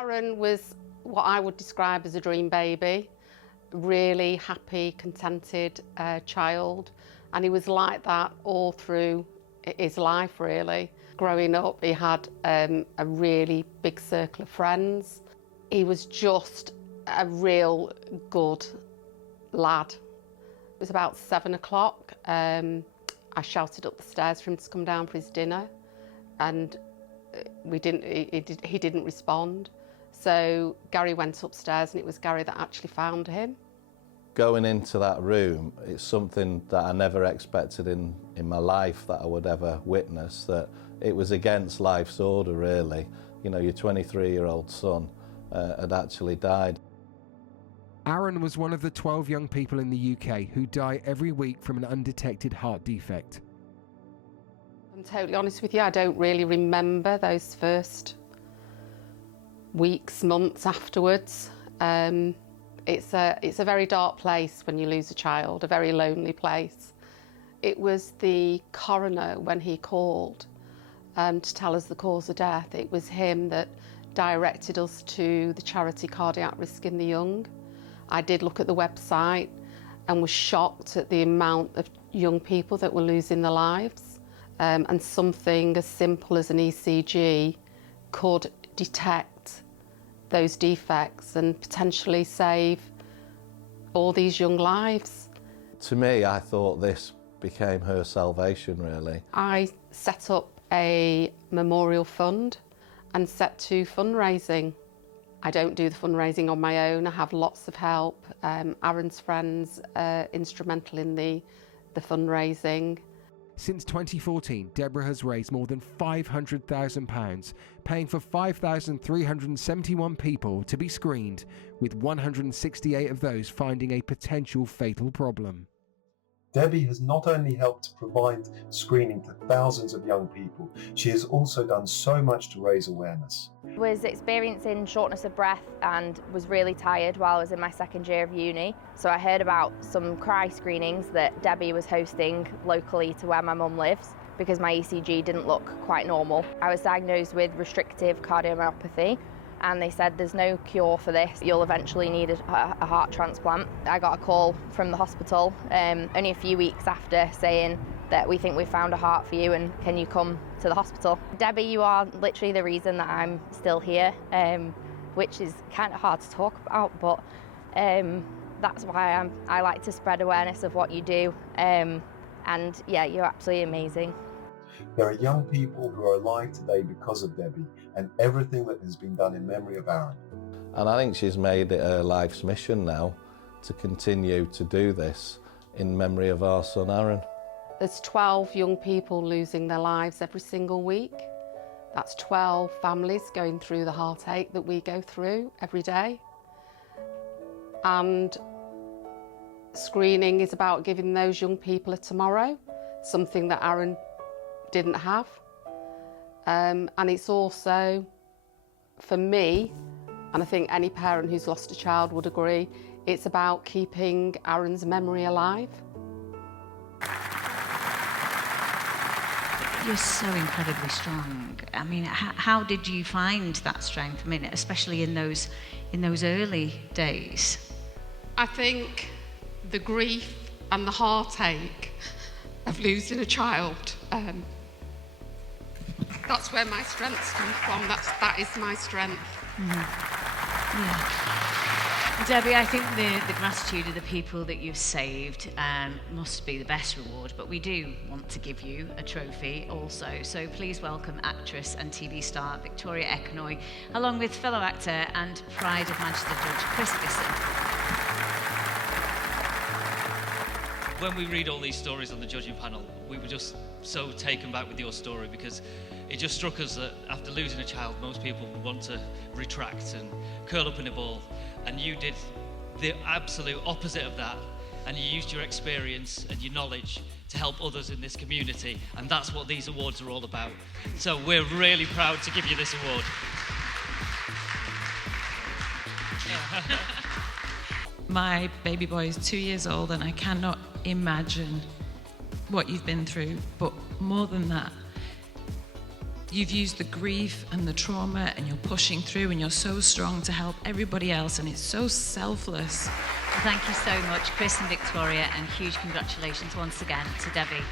Aaron was what I would describe as a dream baby, really happy, contented child, and he was like that all through his life, really. Growing up, he had a really big circle of friends. He was just a real good lad. It was about 7 o'clock. I shouted up the stairs for him to come down for his dinner, and he didn't respond. So Gary went upstairs, and it was Gary that actually found him. Going into that room, it's something that I never expected in my life that I would ever witness, that it was against life's order, really. You know, your 23-year-old son had actually died. Aaron was one of the 12 young people in the UK who die every week from an undetected heart defect. I'm totally honest with you, I don't really remember those first weeks, months afterwards. It's a very dark place when you lose a child, a very lonely place. It was the coroner, when he called to tell us the cause of death, it was him that directed us to the charity Cardiac Risk in the Young. I did look at the website and was shocked at the amount of young people that were losing their lives. And something as simple as an ECG could detect those defects and potentially save all these young lives. To me, I thought this became her salvation, really. I set up a memorial fund and set to fundraising. I don't do the fundraising on my own, I have lots of help. Aaron's friends are instrumental in the fundraising. Since 2014, Deborah has raised more than £500,000, paying for 5,371 people to be screened, with 168 of those finding a potential fatal problem. Debbie has not only helped provide screening to thousands of young people, she has also done so much to raise awareness. I was experiencing shortness of breath and was really tired while I was in my second year of uni. So I heard about some cry screenings that Debbie was hosting locally to where my mum lives, because my ECG didn't look quite normal. I was diagnosed with restrictive cardiomyopathy, and they said there's no cure for this, you'll eventually need a heart transplant. I got a call from the hospital only a few weeks after, saying that we think we found a heart for you and can you come to the hospital. Debbie, you are literally the reason that I'm still here, which is kind of hard to talk about, but that's why I like to spread awareness of what you do, and yeah, you're absolutely amazing. There are young people who are alive today because of Debbie and everything that has been done in memory of Aaron. And I think she's made it her life's mission now to continue to do this in memory of our son Aaron. There's 12 young people losing their lives every single week. That's 12 families going through the heartache that we go through every day. And screening is about giving those young people a tomorrow, something that Aaron didn't have. And it's also, for me, and I think any parent who's lost a child would agree, it's about keeping Aaron's memory alive. You're so incredibly strong. I mean, how did you find that strength? I mean, especially in those early days. I think the grief and the heartache of losing a child, that's where my strengths come from. That is my strength. Yeah. Debbie, I think the gratitude of the people that you've saved must be the best reward, but we do want to give you a trophy also. So please welcome actress and TV star Victoria Econoy, along with fellow actor and Pride of Manchester judge Chris Glisson. When we read all these stories on the judging panel, we were just so taken back with your story, because it just struck us that after losing a child, most people would want to retract and curl up in a ball. And you did the absolute opposite of that, and you used your experience and your knowledge to help others in this community, and that's what these awards are all about. So we're really proud to give you this award. My baby boy is 2 years old, and I cannot imagine what you've been through, but more than that, You've used the grief and the trauma, and you're pushing through, and you're so strong to help everybody else, and it's so selfless. Well, thank you so much, Chris and Victoria, and huge congratulations once again to Debbie.